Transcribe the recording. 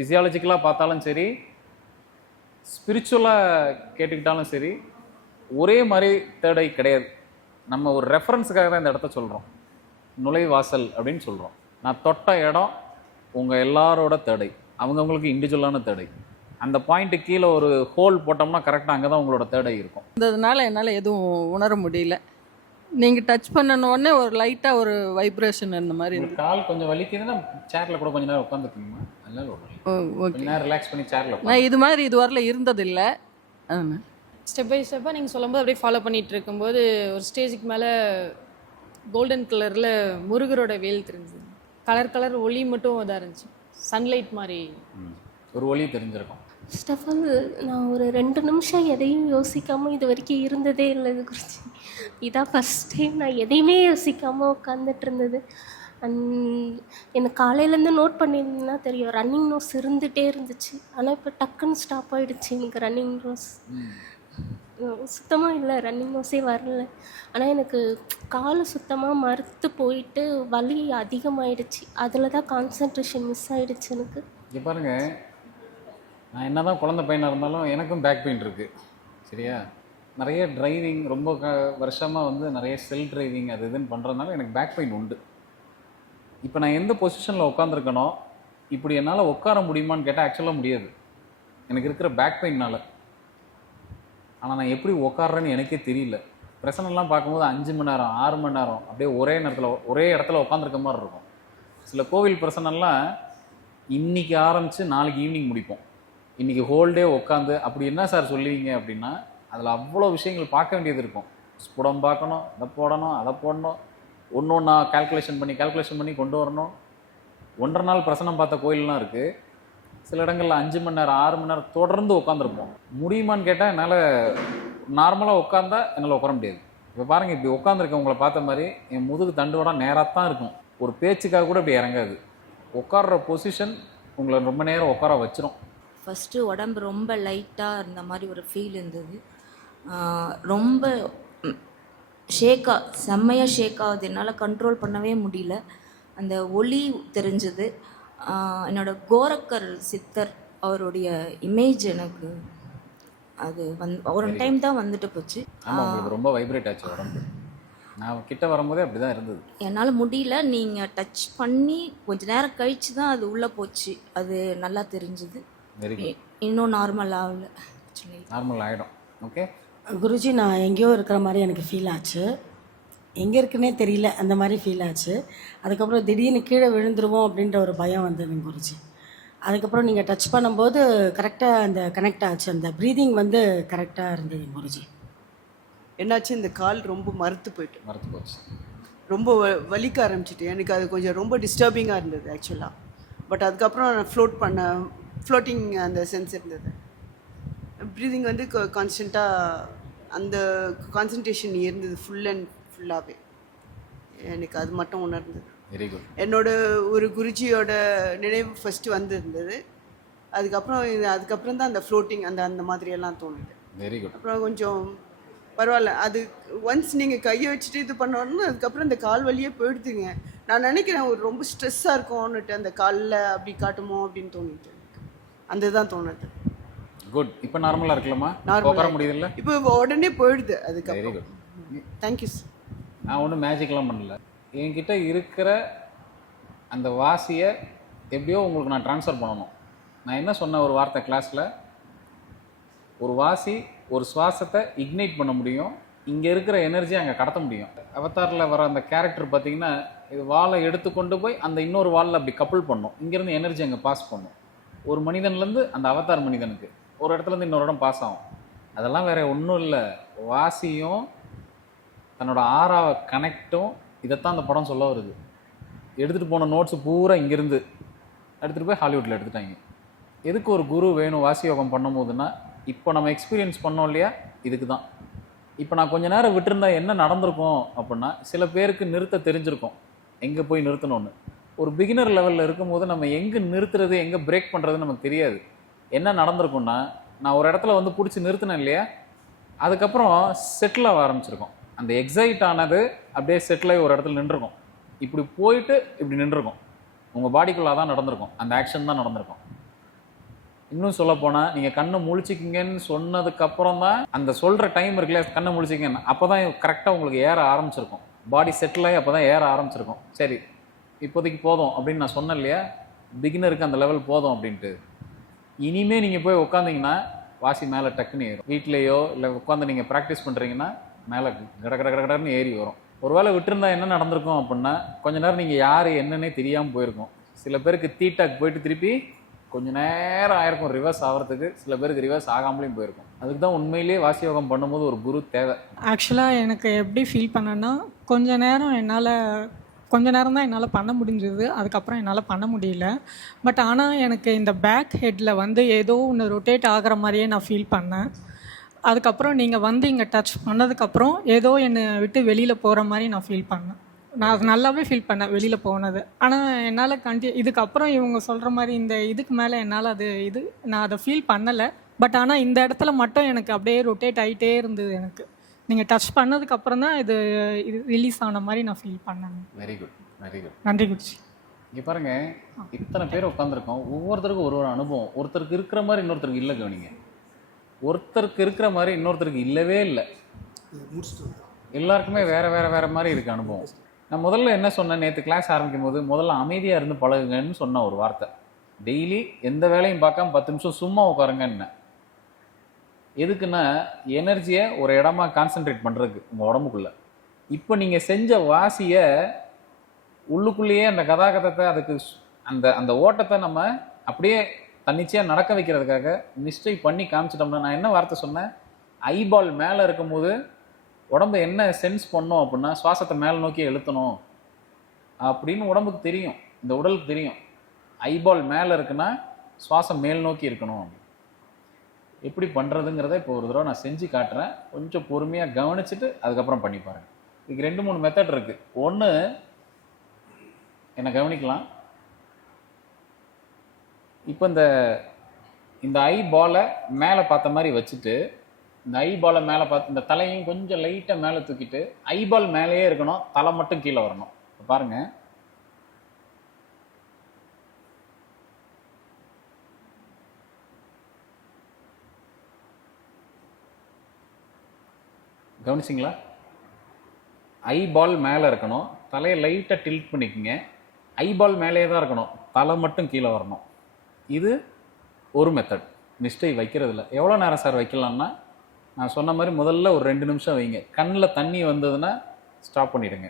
ஃபிசியாலஜிக்கலாக பார்த்தாலும் சரி, ஸ்பிரிச்சுவலாக கேட்டுக்கிட்டாலும் சரி, ஒரே மாதிரி தேர்ட் ஐ கிடையாது. நம்ம ஒரு ரெஃபரன்ஸுக்காக தான் இந்த இடத்த சொல்கிறோம். நுழைவாசல் அப்படின்னு சொல்கிறோம். நான் தொட்ட இடம் உங்கள் எல்லாரோட தேர்ட் ஐ, அவங்கவுங்களுக்கு இண்டிவிஜுவலான தேர்ட் ஐ. அந்த பாயிண்ட்டு கீழே ஒரு ஹோல் போட்டோம்னா கரெக்டாக அங்கே தான் உங்களோட தேர்ட் ஐ இருக்கும். அதனால என்னால் எதுவும் உணர முடியல. நீங்கள் டச் பண்ணனோடனே ஒரு லைட்டாக ஒரு வைப்ரேஷன் இந்த மாதிரி இருக்கு. கால் கொஞ்சம் வலிக்குதுன்னா சேரில் கூட கொஞ்சம் நேரம் உட்காந்துருக்கீங்களா? அதனால ஓகே, நேரம் ரிலாக்ஸ் பண்ணி சேரில். நான் இது மாதிரி இதுவரையில் இருந்ததில்லை. ஸ்டெப் பை ஸ்டெப்பாக நீங்கள் சொல்லும்போது அப்படியே ஃபாலோ பண்ணிகிட்டு இருக்கும்போது ஒரு ஸ்டேஜுக்கு மேலே கோல்டன் கலரில் முருகரோட வேல் தெரிஞ்சுது. கலர் ஒளி மட்டும் இதாக இருந்துச்சு, சன்லைட் மாதிரி ஒரு ஒளி தெரிஞ்சிருக்கும். ஃபர்ஸ்ட் ஆஃப் ஆல் நான் ஒரு 2 நிமிஷம் எதையும் யோசிக்காமல் இது வரைக்கும் இருந்ததே இல்லை. இது குறித்து இதான் ஃபஸ்ட் டைம் நான் எதையுமே யோசிக்காமல் உட்காந்துட்டு இருந்தது. எனக்கு காலையிலேருந்து நோட் பண்ணியிருந்தேன்னா தெரியும், ரன்னிங் நோஸ் இருந்துகிட்டே இருந்துச்சு. ஆனால் இப்போ டக்குன்னு ஸ்டாப் ஆகிடுச்சு. எனக்கு ரன்னிங் நோஸ் சுத்தமாக இல்லை, ரன்னிங் நோஸே வரல. ஆனால் எனக்கு கால் சுத்தமாக மறுத்து போயிட்டு வலி அதிகமாகிடுச்சு. அதில் தான் கான்சன்ட்ரேஷன் மிஸ் ஆகிடுச்சு எனக்கு. இங்கே பாருங்கள், நான் என்ன தான் குழந்தை பையனாக இருந்தாலும் எனக்கும் பேக் பெயின் இருக்குது. சரியா? நிறைய டிரைவிங் ரொம்ப வருஷமாக வந்து நிறைய செல்ஃப் டிரைவிங் அது இதுன்னு பண்ணுறதுனால எனக்கு பேக் பெயின் உண்டு. இப்போ நான் எந்த பொசிஷனில் உட்காந்துருக்கனோ இப்படி என்னால் உட்கார முடியுமான்னு கேட்டால் ஆக்சுவலாக முடியாது, எனக்கு இருக்கிற பேக் பெயினால். ஆனால் நான் எப்படி உட்காடுறேன்னு எனக்கே தெரியல. பிரசனெல்லாம் பார்க்கும்போது 5 மணி நேரம் 6 மணி நேரம் அப்படியே ஒரே இடத்துல உட்காந்துருக்க மாதிரி இருக்கும். சில கோவில் பிரசனெல்லாம் இன்றைக்கி ஆரம்பித்து நாளைக்கு ஈவினிங் முடிப்போம். இன்றைக்கி ஹோல்டே உட்காந்து அப்படி என்ன சார் சொல்லுவீங்க அப்படின்னா, அதில் அவ்வளோ விஷயங்கள் பார்க்க வேண்டியது இருக்கும். ஸ்புடம் பார்க்கணும், அதை போடணும், அதை போடணும், ஒன்று ஒன்றா கால்குலேஷன் பண்ணி கொண்டு வரணும். 1.5 நாள் பிரசனம் பார்த்த கோயிலெலாம் இருக்குது. சில இடங்களில் 5 மணி நேரம் 6 மணி நேரம் தொடர்ந்து உட்காந்துருப்போம். முடியுமான்னு கேட்டால் என்னால் நார்மலாக உட்காந்தா என்னால் உட்கார முடியாது. இப்போ பாருங்கள், இப்படி உட்காந்துருக்கேன் உங்களை பார்த்த மாதிரி என் முதுகு தண்டுவோட நேராக தான் இருக்கும். ஒரு பேச்சுக்காக கூட இப்படி இறங்காது. உட்கார்ற பொசிஷன் உங்களை ரொம்ப நேரம் உட்கார வச்சிரும். ஃபஸ்ட்டு உடம்பு ரொம்ப லைட்டாக இருந்த மாதிரி ஒரு ஃபீல் இருந்தது. ரொம்ப செம்மையாக ஷேக் ஆகுது, என்னால் கண்ட்ரோல் பண்ணவே முடியல. அந்த ஒளி தெரிஞ்சது. என்னோடய கோரக்கர் சித்தர் அவருடைய இமேஜ் எனக்கு அது ஒரு டைம் தான் வந்துட்டு போச்சு. ரொம்ப வைப்ரேட் ஆச்சு உடம்பு. நான் கிட்ட வரும்போதே அப்படி தான் இருந்தது. என்னால் முடியல. நீங்கள் டச் பண்ணி கொஞ்சம் நேரம் கழித்து தான் அது உள்ளே போச்சு. அது நல்லா தெரிஞ்சுது. இன்னும் நார்மல் ஆகல, நார்மல் ஆகிடும். ஓகே குருஜி, நான் எங்கேயோ இருக்கிற மாதிரி எனக்கு ஃபீல் ஆச்சு. எங்கே இருக்குன்னே தெரியல, அந்த மாதிரி ஃபீல் ஆச்சு. அதுக்கப்புறம் திடீர்னு கீழே விழுந்துருவோம் அப்படின்ற ஒரு பயம் வந்தது குருஜி. அதுக்கப்புறம் நீங்கள் டச் பண்ணும்போது கரெக்டாக அந்த கனெக்ட் ஆச்சு. அந்த ப்ரீதிங் வந்து கரெக்டாக இருந்தது குருஜி. என்னாச்சு, இந்த கால் ரொம்ப மறுத்து போச்சு. ரொம்ப வலிக்க ஆரம்பிச்சிட்டு எனக்கு அது கொஞ்சம் ரொம்ப டிஸ்டர்பிங்காக இருந்தது ஆக்சுவலாக. பட் அதுக்கப்புறம் நான் ஃப்ளோட்டிங் அந்த சென்ஸ் இருந்தது. ப்ரீதிங் வந்து கான்ஸ்டண்ட்டாக அந்த கான்சன்ட்ரேஷன் இருந்தது ஃபுல்லாகவே. எனக்கு அது மட்டும் உணர்ந்தது. Very good. என்னோட ஒரு குருஜியோட நினைவு ஃபஸ்ட்டு வந்திருந்தது. அதுக்கப்புறம் தான் அந்த ஃப்ளோட்டிங் அந்த மாதிரியெல்லாம் தோணுது. Very good. அப்புறம் கொஞ்சம் பரவாயில்ல. அது ஒன்ஸ் நீங்கள் கையை வச்சுட்டு இது பண்ணோன்னா அதுக்கப்புறம் இந்த கால் வலியே போயிடுதுங்க. நான் நினைக்கிறேன் ஒரு ரொம்ப ஸ்ட்ரெஸ்ஸாக இருக்கும்னுட்டு அந்த காலில் அப்படி காட்டுமோ அப்படின்னு தோணிட்டு அந்த தான் தோணுது. குட். இப்போ நார்மலாக இருக்கலாமா? உட்கார முடியுதுல்ல? இப்போ உடனே போயிடுது. அதுக்கப்புறம் வெரி குட். தேங்க்யூ. நான் ஒன்றும் மேஜிக்லாம் பண்ணல. என்கிட்ட இருக்கிற அந்த வாசியை எப்படியோ உங்களுக்கு நான் ட்ரான்ஸ்ஃபர் பண்ணணும். நான் என்ன சொன்ன ஒரு வார்த்தை கிளாஸில், ஒரு வாசி ஒரு சுவாசத்தை இக்னைட் பண்ண முடியும், இங்கே இருக்கிற எனர்ஜியை அங்கே கடத்த முடியும். அவதாரில் வர அந்த கேரக்டர் பார்த்திங்கன்னா, இது வாழை எடுத்துக்கொண்டு போய் அந்த இன்னொரு வாலில் அப்படி கப்புள் பண்ணும். இங்கேருந்து எனர்ஜி அங்கே பாஸ் பண்ணும். ஒரு மனிதன்லேருந்து அந்த அவதார் மனிதனுக்கு ஒரு இடத்துலேருந்து இன்னொரு இடம் பாஸ் ஆகும். அதெல்லாம் வேறு ஒன்றும் இல்லை, வாசியும் தன்னோட ஆறாவை கனெக்டும். இதைத்தான் அந்த படம் சொல்ல வருது. எடுத்துகிட்டு போன நோட்ஸு பூரா இங்கேருந்து எடுத்துகிட்டு போய் ஹாலிவுட்டில் எடுத்துட்டாங்க. எதுக்கு ஒரு குரு வேணும் வாசி யோகம் பண்ணும் போதுன்னா, இப்போ நம்ம எக்ஸ்பீரியன்ஸ் பண்ணோம் இல்லையா, இதுக்கு தான். இப்போ நான் கொஞ்சம் நேரம் விட்டுருந்தா என்ன நடந்திருக்கும் அப்படின்னா, சில பேருக்கு நிறுத்த தெரிஞ்சிருக்கும் எங்கே போய் நிறுத்தணும்னு. ஒரு பிகினர் லெவலில் இருக்கும்போது நம்ம எங்கே நிறுத்துறது எங்கே பிரேக் பண்ணுறதுன்னு நமக்கு தெரியாது. என்ன நடந்திருக்கும்னா, நான் ஒரு இடத்துல வந்து பிடிச்சி நிறுத்தினேன் இல்லையா, அதுக்கப்புறம் செட்டில் ஆக ஆரம்பிச்சிருக்கோம். அந்த எக்ஸைட் ஆனது அப்படியே செட்டில் ஆகி ஒரு இடத்துல நின்றுருக்கும். இப்படி போயிட்டு இப்படி நின்றுருக்கும். உங்கள் பாடிக்குள்ளாக தான் நடந்திருக்கும், அந்த ஆக்ஷன் தான் நடந்திருக்கும். இன்னும் சொல்லப்போனால் நீங்கள் கண்ணை முழிச்சிக்கிங்கன்னு சொன்னதுக்கப்புறம் தான் அந்த சொல்கிற டைம் இருக்குல்ல, கண்ணை முழிச்சிக்கன்னு, அப்போ தான் கரெக்டாக உங்களுக்கு ஏற ஆரம்பிச்சிருக்கும். பாடி செட்டில் ஆகி அப்போ தான் ஏற ஆரம்பிச்சிருக்கும். சரி இப்போதைக்கு போதும் அப்படின்னு நான் சொன்னேன் இல்லையா, பிகினருக்கு அந்த லெவல் போதும் அப்படின்ட்டு. இனிமேல் நீங்கள் போய் உட்காந்திங்கன்னா வாசி மேலே டக்குன்னு ஏறும். வீட்லேயோ இல்லை உட்காந்து நீங்கள் ப்ராக்டிஸ் பண்ணுறீங்கன்னா மேலே கடன்னு ஏறி வரும். ஒரு வேளை விட்டுருந்தா என்ன நடந்திருக்கும் அப்படின்னா, கொஞ்ச நேரம் நீங்கள் யார் என்னன்னே தெரியாமல் போயிருக்கும். சில பேருக்கு தீட்டாக்கு போயிட்டு திருப்பி கொஞ்சம் நேரம் ஆயிருக்கும் ரிவர்ஸ் ஆகிறதுக்கு, சில பேருக்கு ரிவர்ஸ் ஆகாமலேயும் போயிருக்கும். அதுக்கு தான் உண்மையிலேயே வாசி யோகம் பண்ணும்போது ஒரு குரு தேவை. ஆக்சுவலாக எனக்கு எப்படி ஃபீல் பண்ணேன்னா, கொஞ்ச நேரம் தான் என்னால் பண்ண முடிஞ்சது, அதுக்கப்புறம் என்னால் பண்ண முடியல. பட் ஆனால் எனக்கு இந்த பேக் ஹெட்டில் வந்து ஏதோ ஒன்று ரொட்டேட் ஆகிற மாதிரியே நான் ஃபீல் பண்ணேன். அதுக்கப்புறம் நீங்கள் வந்து இங்கே டச் பண்ணதுக்கப்புறம் ஏதோ என்னை விட்டு வெளியில் போகிற மாதிரி நான் ஃபீல் பண்ணேன். நான் அது நல்லாவே ஃபீல் பண்ணேன் வெளியில் போனது. ஆனால் என்னால் இதுக்கப்புறம் இவங்க சொல்கிற மாதிரி இதுக்கு மேலே என்னால் நான் அதை ஃபீல் பண்ணலை. பட் ஆனால் இந்த இடத்துல மட்டும் எனக்கு அப்படியே ரொட்டேட் ஆகிட்டே இருந்தது. எனக்கு நீங்கள் டச் பண்ணதுக்கப்புறம் தான் இது ரிலீஸ் ஆன மாதிரி நான் ஃபீல் பண்ணேன். Very good, very good. நன்றி குருஜி. இங்கே பாருங்கள், இத்தனை பேர் உட்காந்துருக்கோம், ஒவ்வொருத்தருக்கும் ஒரு அனுபவம். ஒருத்தருக்கு இருக்கிற மாதிரி இன்னொருத்தருக்கு இல்லை. கவனிங்க, ஒருத்தருக்கு இருக்கிற மாதிரி இன்னொருத்தருக்கு இல்லவே இல்லை. எல்லாருக்குமே வேறு மாதிரி இருக்குது அனுபவம். நான் முதல்ல என்ன சொன்னேன், நேற்று கிளாஸ் ஆரம்பிக்கும் போது முதல்ல அமைதியாக இருந்து பழகுங்கன்னு சொன்ன ஒரு வார்த்தை. டெய்லி எந்த வேலையும் பார்க்காம 10 நிமிஷம் சும்மா உட்காருங்கன்னு. எதுக்குன்னா எனர்ஜியை ஒரு இடமா கான்சென்ட்ரேட் பண்ணுறதுக்கு உங்கள் உடம்புக்குள்ளே. இப்போ நீங்கள் செஞ்ச வாசியை உள்ளுக்குள்ளேயே அந்த கதாகதத்தை, அதுக்கு அந்த ஓட்டத்தை நம்ம அப்படியே தன்னிச்சையாக நடக்க வைக்கிறதுக்காக நிஷ்டை பண்ணி காமிச்சிட்டோம்னா, நான் என்ன வார்த்தை சொன்னேன், ஐபால் மேலே இருக்கும்போது உடம்பு என்ன சென்ஸ் பண்ணோம் அப்படின்னா, சுவாசத்தை மேலே நோக்கி எழுத்தணும் அப்படின்னு உடம்புக்கு தெரியும், இந்த உடலுக்கு தெரியும். ஐபால் மேலே இருக்குன்னா சுவாசம் மேல் நோக்கி இருக்கணும். எப்படி பண்ணுறதுங்கிறத இப்போ ஒரு தடவை நான் செஞ்சு காட்டுறேன். கொஞ்சம் பொறுமையாக கவனிச்சுட்டு அதுக்கப்புறம் பண்ணி பாருங்க. இதுக்கு 2-3 மெத்தட் இருக்குது. ஒன்று, என்னை கவனிக்கலாம். இப்போ இந்த ஐ பாலை மேலே பார்த்த மாதிரி வச்சுட்டு, இந்த ஐ பாலை மேலே பார்த்து இந்த தலையும் கொஞ்சம் லைட்டாக மேலே தூக்கிட்டு, ஐபால் மேலேயே இருக்கணும், தலை மட்டும் கீழே வரணும். பாருங்க, கவனிச்சிங்களா? ஐபால் மேலே இருக்கணும், தலையை லைட்டாக டில்ட் பண்ணிக்கோங்க. ஐபால் மேலே தான் இருக்கணும், தலை மட்டும் கீழே வரணும். இது ஒரு மெத்தட். நிஷ்டை வைக்கிறதுல எவ்வளோ நேரம் சார் வைக்கலாம்னா, நான் சொன்ன மாதிரி முதல்ல ஒரு 2 நிமிஷம் வைங்க. கண்ணில் தண்ணி வந்ததுன்னா ஸ்டாப் பண்ணிவிடுங்க.